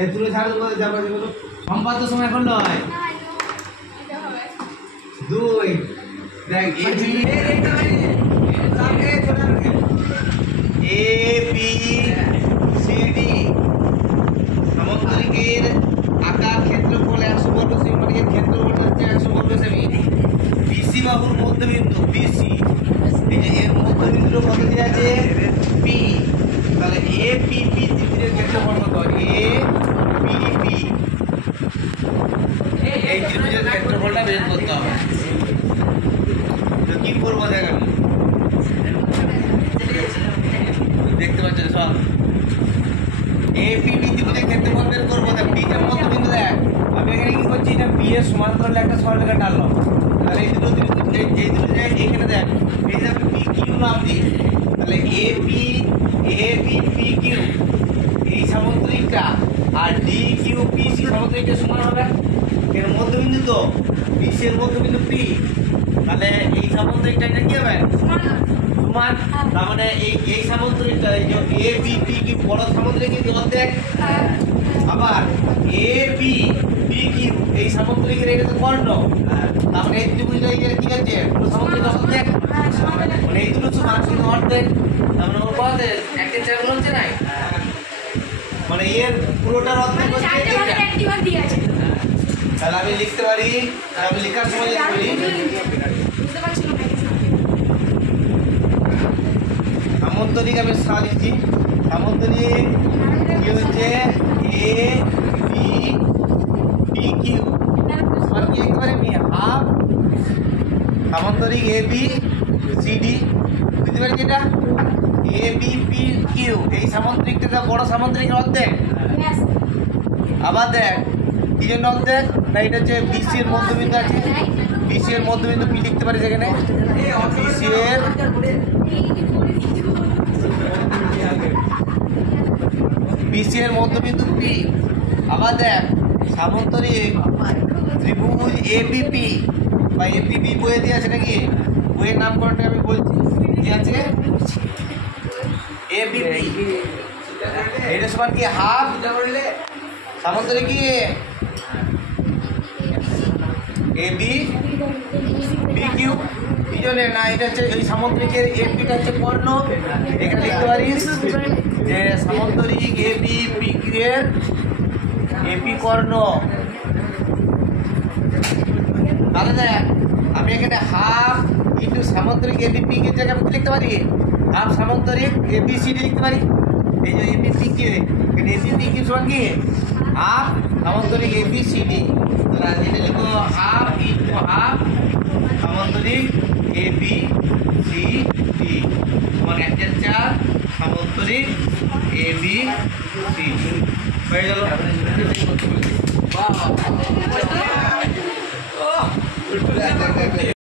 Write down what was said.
এই তুলে ছাড় করে যাবে এগুলো সম্পাদ্য সময় এখন নয় দুই দেখ এ বি সি ডি সমান্তরিকের আকার ক্ষেত্রফল 100 বর্গ সেমি মানে এর ক্ষেত্রফলটা হচ্ছে 100 বর্গ সেমি বিসি বাহুর মধ্যবিন্দু বিসি এই যে এর মধ্যবিন্দুর কত দেওয়া আছে পি তাহলে এ পি পি ত্রিভুজের ক্ষেত্রফল কত এ পি পি এই ত্রিভুজের ক্ষেত্রফলটা বের করতে হবে তো কি করব দেখেন দেখতে পাচ্ছেন সব এ পি পি ত্রিভুজের ক্ষেত্রফল বের করব দেখ পি এর মধ্যবিন্দু দেখ আমি এখানে কি করছি এটা পি এর সমান্তরালে একটা সরলরেখা টানলাম তাহলে এই দুটো ত্রিভুজ এই ত্রিভুজে এখানে দেখ এই যে পি কিউ নাম দিই তাহলে এ পি পি কিউ এই সামান্তরিকটা আর ডি কিউ পি সি সামান্তরিকটা সমান হবে এর মধ্যবিন্দু তো পি সি এর মধ্যবিন্দু পি তাহলে এই সামান্তরিকটা এটা কি হবে সমান তার মানে এই সামান্তরিকটা এই যে এ বি পি কি বড় সামান্তরিক কি অর্ধেক আবার এ বি পি কিউ এই সামান্তরিকের এটা তো কর্ণ তার মানে এই ত্রিভুজটা এই কি আছে পুরো সামান্তরিক অর্ধেক মানে এই দুটো সমান কিন্তু অর্ধেক তার মানে ওর কত একটা চার গুণ হচ্ছে না মানে এর পুরোটার অর্ধেক হচ্ছে এটা তাহলে আমি লিখতে পারি আমি লেখার সময় বলি সামান্তরিক আমি লিখছি সামান্তরিক কি হচ্ছে এ বি পি কিউ মানে কি লিখতে পারি আমি half সামান্তরিক A B C D বুঝতে পারছি এটা এ বি পি কিউ এই সামান্তরিকটা বড় সামান্তরিকের অর্ধেক আবার দেখ কি জন্য অর্ধেক না এটা হচ্ছে বিসি এর মধ্যবিন্দু আছে বিসি এর মধ্যবিন্দু পি লিখতে পারি যেখানে বিসি এর মধ্যবিন্দু পি আবার দেখ সামান্তরিক ত্রিভুজ এপিপি বা এপিপি বইয়ে দিয়ে আছে নাকি বইয়ের নামকরণটা আমি বলছি কি আছে এপিপি এটা সমান কি হাফ সামান্তরিক কি এ বি পি কিউ কি জন্য না এটা হচ্ছে এই সামান্তরিকের এপিটা হচ্ছে কর্ণ এখানে লিখতে পারিস যে সামান্তরিক এ বি পি কিউ এর এপি কর্ণ তাহলে দেখ আমি এখানে half into সামান্তরিক A B P Q জায়গায় আমি লিখতে পারি half সামান্তরিক A B C D লিখতে পারি এই যে এ বি পি কিউ এখানে এ বি পি কিউ সমান কি half সামান্তরিক A B C D তাহলে এটা লিখবো half into half সামান্তরিক A B C D সমান 1/4 সামান্তরিক এ বি সি হয়ে গেল